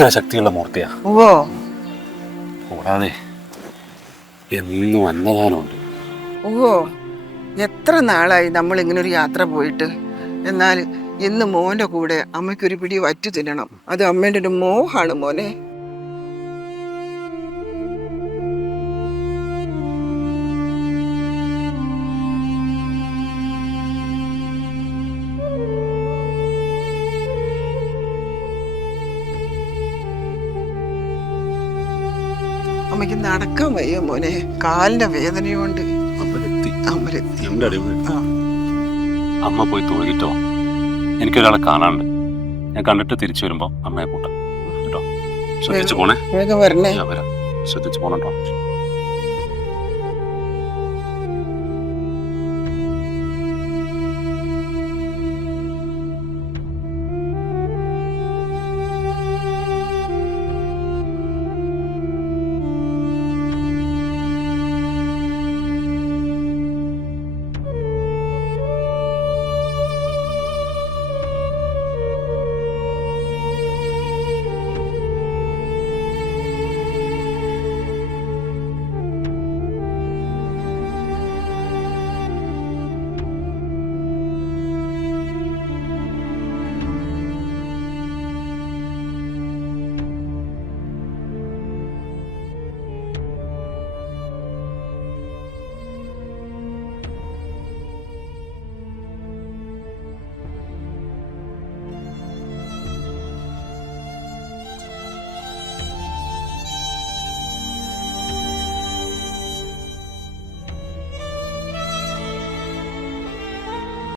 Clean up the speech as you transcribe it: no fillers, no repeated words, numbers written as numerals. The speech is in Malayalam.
ഭയങ്കര ശക്തിയുള്ള മൂർത്തിയാ. ഓ കൂടാതെ എന്നും അന്നദാനമുണ്ട്. ഓ എത്ര നാളായി നമ്മൾ ഇങ്ങനെ ഒരു യാത്ര പോയിട്ട്. എന്നാൽ ഇന്ന് മോന്റെ കൂടെ അമ്മയ്ക്കൊരു പിടി വറ്റു തിന്നണം. അത് അമ്മേന്റെ ഒരു മോഹാണ് മോനെ. അമ്മയ്ക്ക് നടക്കാൻ വയ്യ മോനെ, കാലിന്റെ വേദനയുണ്ട്. അമ്പലത്തി എന്റെ അടിപൊളി. അമ്മ പോയി തൊഴുകിട്ടോ. എനിക്കൊരാളെ കാണാനുണ്ട്. ഞാൻ കണ്ടിട്ട് തിരിച്ചു വരുമ്പോ അമ്മയെ കൂട്ടാം കേട്ടോ. ശ്രദ്ധിച്ചു പോണേ. വേഗം വരണേ. ഞാൻ വരാം. ശ്രദ്ധിച്ചു പോണോ.